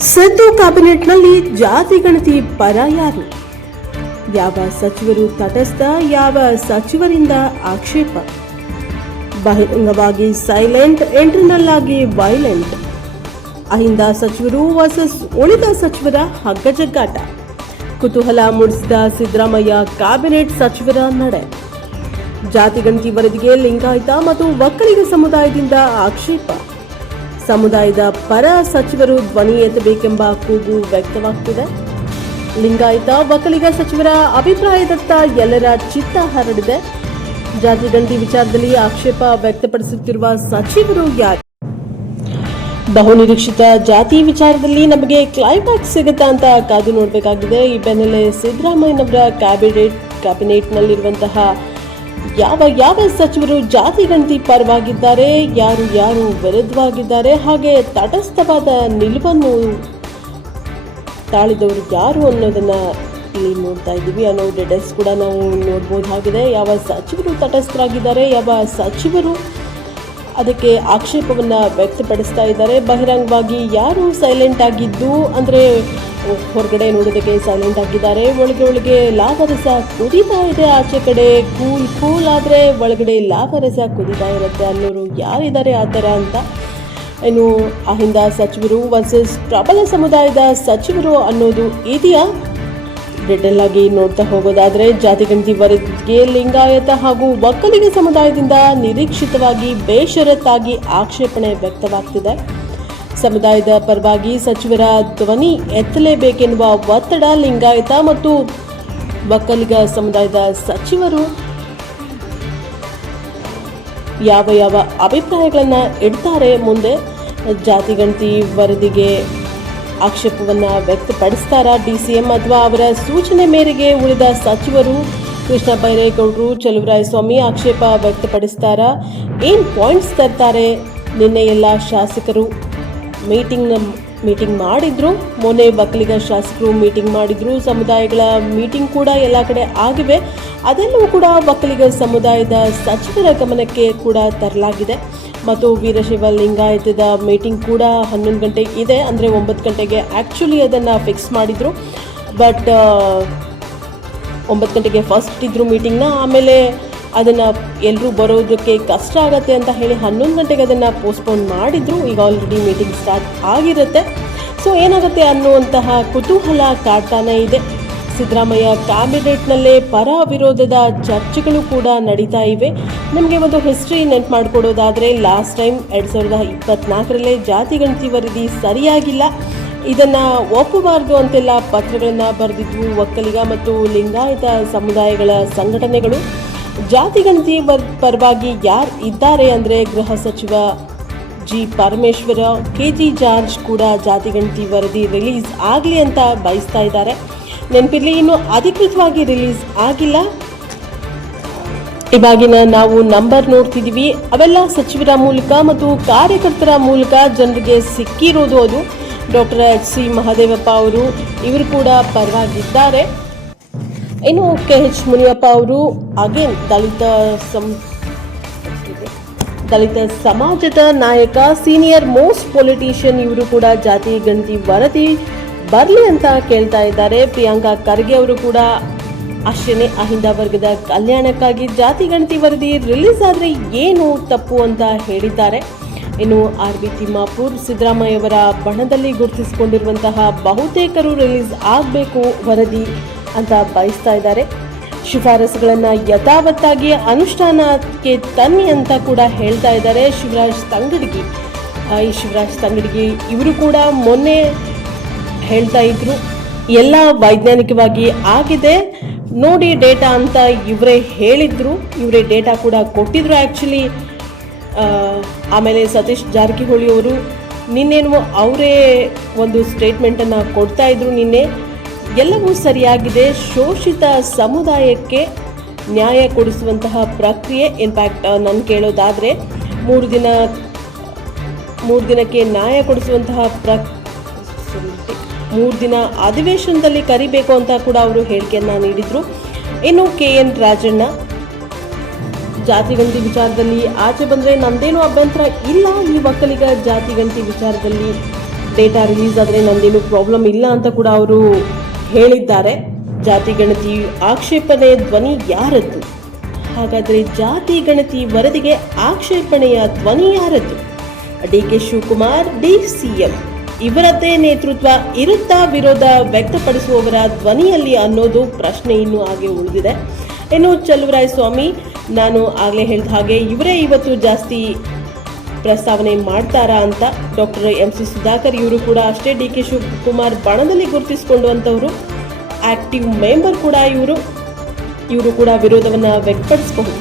ಸದ್ದು ಕ್ಯಾಬಿನೆಟ್ನಲ್ಲಿ ಜಾತಿ ಗಣತಿ ಪರ ಯಾರು? ಯಾವ ಸಚಿವರು ತಟಸ್ಥ, ಯಾವ ಸಚಿವರಿಂದ ಆಕ್ಷೇಪ? ಬಹಿರಂಗವಾಗಿ ಸೈಲೆಂಟ್ ಇಂಟರ್ನಲ್ ಆಗಿ ವೈಲೆಂಟ್. ಅಹಿಂದ ಸಚಿವರು ವರ್ಸಸ್ ಉಳಿದ ಸಚಿವರ ಹಗ್ಗಜಗ್ಗಾಟ ಕುತೂಹಲ ಮೂಡಿಸಿದ ಸಿದ್ದರಾಮಯ್ಯ ಕ್ಯಾಬಿನೆಟ್ ಸಚಿವರ ನಡೆ. ಜಾತಿಗಣತಿ ವರದಿಗೆ ಲಿಂಗಾಯತ ಮತ್ತು ಒಕ್ಕಲಿಗ ಸಮುದಾಯದಿಂದ ಆಕ್ಷೇಪ. ಸಮುದಾಯದ ಪರ ಸಚಿವರು ಧ್ವನಿ ಎತ್ತಬೇಕೆಂಬ ಕೂಗು ವ್ಯಕ್ತವಾಗುತ್ತಿದೆ ಲಿಂಗಾಯತ ಒಕ್ಕಲಿಗ ಸಚಿವರ ಅಭಿಪ್ರಾಯದತ್ತ ಎಲ್ಲರ ಚಿತ್ತ ಹರಡಿದೆ. ಜಾತಿಗಣತಿ ವಿಚಾರದಲ್ಲಿ ಆಕ್ಷೇಪ ವ್ಯಕ್ತಪಡಿಸುತ್ತಿರುವ ಸಚಿವರು ಯಾರು? ಬಹುನಿರೀಕ್ಷಿತ ಜಾತಿ ವಿಚಾರದಲ್ಲಿ ನಮಗೆ ಕ್ಲೈಮ್ಯಾಕ್ಸ್ ಸಿಗುತ್ತಾ ಅಂತ ಕಾದು ನೋಡಬೇಕಾಗಿದೆ. ಈ ಬೆನ್ನಲ್ಲೇ ಸಿದ್ದರಾಮಯ್ಯನವರ ಕ್ಯಾಬಿನೆಟ್ ಕ್ಯಾಬಿನೆಟ್ನಲ್ಲಿರುವಂತಹ ಯಾವ ಯಾವ ಸಚಿವರು ಜಾತಿ ಗಣತಿ ಪರವಾಗಿದ್ದಾರೆ, ಯಾರು ಯಾರು ವಿರುದ್ಧವಾಗಿದ್ದಾರೆ, ಹಾಗೆ ತಟಸ್ಥವಾದ ನಿಲುವನ್ನು ತಾಳಿದವರು ಯಾರು ಅನ್ನೋದನ್ನ ಇಲ್ಲಿ ನೋಡ್ತಾ ಇದ್ದೀವಿ. ಅನ್ನೋ ಡೀಟೇಲ್ಸ್ ಕೂಡ ನಾವು ನೋಡ್ಬೋದಾಗಿದೆ. ಯಾವ ಸಚಿವರು ತಟಸ್ಥರಾಗಿದ್ದಾರೆ, ಯಾವ ಸಚಿವರು ಅದಕ್ಕೆ ಆಕ್ಷೇಪವನ್ನು ವ್ಯಕ್ತಪಡಿಸ್ತಾ ಇದ್ದಾರೆ. ಬಹಿರಂಗವಾಗಿ ಯಾರು ಸೈಲೆಂಟ್ ಆಗಿದ್ದು, ಅಂದರೆ ಹೊರಗಡೆ ನೋಡೋದಕ್ಕೆ ಸೈಲೆಂಟ್ ಆಗಿದ್ದಾರೆ. ಒಳಗೆ ಒಳಗೆ ಲಾಭರಸ ಕುದೀತಾ ಇದೆ. ಆಚೆ ಕಡೆ ಕೂಲ್ ಕೂಲ್ ಆದರೆ ಒಳಗಡೆ ಲಾಭರಸ ಕುದೀತಾ ಇರುತ್ತೆ. ಅನ್ನೋರು ಯಾರಿದ್ದಾರೆ ಆ ಥರ ಅಂತ. ಏನು ಅಹಿಂದ ಸಚಿವರು ವರ್ಸಸ್ ಪ್ರಬಲ ಸಮುದಾಯದ ಸಚಿವರು ಅನ್ನೋದು ಇದೆಯಾ? ಡಿಟೇಲ್ ಆಗಿ ನೋಡ್ತಾ ಹೋಗೋದಾದ್ರೆ ಜಾತಿಗಣತಿ ವರದಿಗೆ ಲಿಂಗಾಯತ ಹಾಗೂ ಒಕ್ಕಲಿಗ ಸಮುದಾಯದಿಂದ ನಿರೀಕ್ಷಿತವಾಗಿ ಬೇಷರತ್ತಾಗಿ ಆಕ್ಷೇಪಣೆ ವ್ಯಕ್ತವಾಗ್ತಿದೆ. ಸಮುದಾಯದ ಪರವಾಗಿ ಸಚಿವರ ಧ್ವನಿ ಎತ್ತಲೇಬೇಕೆನ್ನುವ ಒತ್ತಡ, ಲಿಂಗಾಯತ ಮತ್ತು ಒಕ್ಕಲಿಗ ಸಮುದಾಯದ ಸಚಿವರು ಯಾವ ಯಾವ ಅಭಿಪ್ರಾಯಗಳನ್ನು ಇಡ್ತಾರೆ ಮುಂದೆ ಜಾತಿಗಣತಿ ವರದಿಗೆ ಆಕ್ಷೇಪವನ್ನ ವ್ಯಕ್ತಪಡಿಸ್ತಾರಾ ಡಿಸಿಎಂ ಅಥವಾ ಅವರ ಸೂಚನೆ ಮೇರೆಗೆ ಉಳಿದ ಸಚಿವರು? ಕೃಷ್ಣ ಬೈರೇಗೌಡರು ಚಲುವರಾಯಸ್ವಾಮಿ ಆಕ್ಷೇಪ ವ್ಯಕ್ತಪಡಿಸ್ತಾರ? ಏನು ಪಾಯಿಂಟ್ಸ್ ತರ್ತಾರೆ ನಿನ್ನೆ ಎಲ್ಲ ಶಾಸಕರು? ಮೀಟಿಂಗ್ ಮೀಟಿಂಗ್ ಮಾಡಿದ್ರು, ಮೊನ್ನೆ ಒಕ್ಕಲಿಗ ಶಾಸಕರು ಮೀಟಿಂಗ್ ಮಾಡಿದ್ರು, ಸಮುದಾಯಗಳ ಮೀಟಿಂಗ್ ಕೂಡ ಎಲ್ಲ ಕಡೆ ಆಗಿವೆ. ಅದೆಲ್ಲವೂ ಕೂಡ ಒಕ್ಕಲಿಗ ಸಮುದಾಯದ ಸಚಿವರ ಗಮನಕ್ಕೆ ಕೂಡ ತರಲಾಗಿದೆ. ಮತ್ತು ವೀರಶೈವ ಲಿಂಗಾಯತದ ಮೀಟಿಂಗ್ ಕೂಡ ಹನ್ನೊಂದು ಗಂಟೆಗೆ ಇದೆ. ಅಂದರೆ ಒಂಬತ್ತು ಗಂಟೆಗೆ ಆ್ಯಕ್ಚುಲಿ ಅದನ್ನು ಫಿಕ್ಸ್ ಮಾಡಿದರು. ಬಟ್ ಒಂಬತ್ತು ಗಂಟೆಗೆ ಫಸ್ಟ್ ಇದ್ರು ಮೀಟಿಂಗ್ನ ಆಮೇಲೆ ಅದನ್ನು ಎಲ್ಲರೂ ಬರೋದಕ್ಕೆ ಕಷ್ಟ ಆಗುತ್ತೆ ಅಂತ ಹೇಳಿ ಹನ್ನೊಂದು ಗಂಟೆಗೆ ಅದನ್ನು ಪೋಸ್ಟ್ಪೋನ್ ಮಾಡಿದರು. ಈಗ ಆಲ್ರೆಡಿ ಮೀಟಿಂಗ್ ಸ್ಟಾರ್ಟ್ ಆಗಿರುತ್ತೆ. ಸೊ ಏನಾಗುತ್ತೆ ಅನ್ನುವಂತಹ ಕುತೂಹಲ ಕಾಡ್ತಾನೇ ಇದೆ. ಸಿದ್ದರಾಮಯ್ಯ ಕ್ಯಾಬಿನೆಟ್ನಲ್ಲೇ ಪರ ವಿರೋಧದ ಚರ್ಚೆಗಳು ಕೂಡ ನಡೀತಾ ಇವೆ. ನಮಗೆ ಒಂದು ಹಿಸ್ಟ್ರಿ ನೆನ್ಪು ಮಾಡಿಕೊಡೋದಾದರೆ ಲಾಸ್ಟ್ ಟೈಮ್ ಎರಡು ಸಾವಿರದ ಇಪ್ಪತ್ನಾಲ್ಕರಲ್ಲೇ ಜಾತಿ ಗಣತಿ ವರದಿ ಸರಿಯಾಗಿಲ್ಲ. ಇದನ್ನು ಒಪ್ಪಬಾರದು ಅಂತೆಲ್ಲ ಪತ್ರಗಳನ್ನು ಬರೆದಿದ್ವು ಒಕ್ಕಲಿಗ ಮತ್ತು ಲಿಂಗಾಯತ ಸಮುದಾಯಗಳ ಸಂಘಟನೆಗಳು. ಜಾತಿ ಗಣತಿ ಪರವಾಗಿ ಯಾರು ಇದ್ದಾರೆ ಅಂದರೆ ಗೃಹ ಸಚಿವ G Parameshwara, K G George ಕೂಡ ಜಾತಿಗಣತಿ ವರದಿ ರಿಲೀಸ್ ಆಗಲಿ ಅಂತ ಬಯಸ್ತಾ ಇದ್ದಾರೆ. ನೆನಪಿರಲಿ, ಇನ್ನು ಅಧಿಕೃತವಾಗಿ ರಿಲೀಸ್ ಆಗಿಲ್ಲ. ಇವಾಗಿನ ನಾವು ನಂಬರ್ ನೋಡ್ತಿದ್ದೀವಿ. ಅವೆಲ್ಲ ಸಚಿವರ ಮೂಲಕ ಮತ್ತು ಕಾರ್ಯಕರ್ತರ ಮೂಲಕ ಜನರಿಗೆ ಸಿಕ್ಕಿರೋದು ಅದು. ಡಾಕ್ಟರ್ ಎಚ್ ಸಿ ಮಹದೇವಪ್ಪ ಅವರು, ಇವರು ಕೂಡ ಪರವಾಗಿದ್ದಾರೆ. ಇನ್ನು ಕೆ ಎಚ್ ಮುನಿಯಪ್ಪ ಅವರು ಅಗೇನ್ ದಲಿತ ಸಂ, ದಲಿತ ಸಮಾಜದ ನಾಯಕ ಸೀನಿಯರ್ ಮೋಸ್ಟ್ ಪೊಲಿಟಿಷಿಯನ್ ಇವರು ಕೂಡ ಜಾತಿ ಗಣತಿ ವರದಿ ಬರಲಿ ಅಂತ ಕೇಳ್ತಾ ಇದ್ದಾರೆ. ಪ್ರಿಯಾಂಕಾ ಖರ್ಗೆ ಅವರು ಕೂಡ ಅಷ್ಟೇನೆ ಅಹಿಂದ ವರ್ಗದ ಕಲ್ಯಾಣಕ್ಕಾಗಿ ಜಾತಿ ಗಣತಿ ವರದಿ ರಿಲೀಸ್ ಆದರೆ ಏನು ತಪ್ಪು ಅಂತ ಹೇಳಿದ್ದಾರೆ. ಇನ್ನು ಆರ್ ಬಿ ತಿಮ್ಮಾಪುರ್ ಸಿದ್ದರಾಮಯ್ಯವರ ಬಣದಲ್ಲಿ ಗುರುತಿಸಿಕೊಂಡಿರುವಂತಹ ಬಹುತೇಕರು ರಿಲೀಸ್ ಆಗಬೇಕು ವರದಿ ಅಂತ ಬಯಸ್ತಾ ಇದ್ದಾರೆ. ಶಿಫಾರಸುಗಳನ್ನು ಯಥಾವತ್ತಾಗಿ ಅನುಷ್ಠಾನಕ್ಕೆ ತನ್ನಿ ಅಂತ ಕೂಡ ಹೇಳ್ತಾ ಇದ್ದಾರೆ ಶಿವರಾಜ್ ತಂಗಡಿಗಿ. ಈ ಶಿವರಾಜ್ ತಂಗಡಿಗಿ ಇವರು ಕೂಡ ಮೊನ್ನೆ ಹೇಳ್ತಾ ಇದ್ರು. ಎಲ್ಲ ವೈಜ್ಞಾನಿಕವಾಗಿ ಆಗಿದೆ. ನೋಡಿ ಡೇಟಾ ಅಂತ ಇವರೇ ಹೇಳಿದ್ರು. ಇವರೇ ಡೇಟಾ ಕೂಡ ಕೊಟ್ಟಿದ್ರು ಆ್ಯಕ್ಚುಲಿ ಆಮೇಲೆ ಸತೀಶ್ ಜಾರಕಿಹೊಳಿ ಅವರು ನಿನ್ನೇನು ಅವರೇ ಒಂದು ಸ್ಟೇಟ್ಮೆಂಟನ್ನು ಕೊಡ್ತಾ ಇದ್ರು ನಿನ್ನೆ. ಎಲ್ಲವೂ ಸರಿಯಾಗಿದೆ. ಶೋಷಿತ ಸಮುದಾಯಕ್ಕೆ ನ್ಯಾಯ ಕೊಡಿಸುವಂತಹ ಪ್ರಕ್ರಿಯೆ ಇನ್ಫ್ಯಾಕ್ಟ್ ನಾನು ಕೇಳೋದಾದರೆ ಮೂರು ದಿನ, ಮೂರು ದಿನಕ್ಕೆ ನ್ಯಾಯ ಕೊಡಿಸುವಂತಹ ಪ್ರ ಮೂರು ದಿನ ಅಧಿವೇಶನದಲ್ಲಿ ಕರಿಬೇಕು ಅಂತ ಕೂಡ ಅವರು ಹೇಳಿಕೆಯನ್ನ ನೀಡಿದರು. ಇನ್ನು ಕೆ ಎನ್ ರಾಜಣ್ಣ, ಜಾತಿ ಗಣತಿ ವಿಚಾರದಲ್ಲಿ ಆಚೆ ಬಂದರೆ ನಂದೇನು ಅಭ್ಯಂತರ ಇಲ್ಲ. ಈ ಒಕ್ಕಲಿಗ ಜಾತಿ ಗಣತಿ ವಿಚಾರದಲ್ಲಿ ಡೇಟಾ ರಿಲೀಸ್ ಆದರೆ ನಂದೇನು ಪ್ರಾಬ್ಲಮ್ ಇಲ್ಲ ಅಂತ ಕೂಡ ಅವರು ಹೇಳಿದ್ದಾರೆ. ಜಾತಿ ಗಣತಿ ಆಕ್ಷೇಪಣೆ ಧ್ವನಿ ಯಾರದ್ದು? ಹಾಗಾದರೆ ಜಾತಿ ಗಣತಿ ವರದಿಗೆ ಆಕ್ಷೇಪಣೆಯ ಧ್ವನಿ ಯಾರದ್ದು? D K Shivakumar, D CM ಇವರದ್ದೇ ನೇತೃತ್ವ ಇರುತ್ತಾ ವಿರೋಧ ವ್ಯಕ್ತಪಡಿಸುವವರ ಧ್ವನಿಯಲ್ಲಿ ಅನ್ನೋದು ಪ್ರಶ್ನೆ ಇನ್ನೂ ಹಾಗೆ ಉಳಿದಿದೆ. ಇನ್ನು ಚಲುವರಾಯ ಸ್ವಾಮಿ ನಾನು ಆಗಲೇ ಹೇಳಿದ ಹಾಗೆ ಇವರೇ ಇವತ್ತು ಜಾಸ್ತಿ ಪ್ರಸ್ತಾವನೆ ಮಾಡ್ತಾರಾ ಅಂತ ಡಾಕ್ಟರ್ ಎಂ ಸಿ ಸುಧಾಕರ್ ಇವರು ಕೂಡ ಅಷ್ಟೇ. ಡಿ ಕೆ ಶಿವಕುಮಾರ್ ಬಣದಲ್ಲಿ ಗುರುತಿಸಿಕೊಂಡಂಥವ್ರು ಆಕ್ಟಿವ್ ಮೆಂಬರ್ ಕೂಡ ಇವರು. ಇವರು ಕೂಡ ವಿರೋಧವನ್ನು ವ್ಯಕ್ತಪಡಿಸಬಹುದು.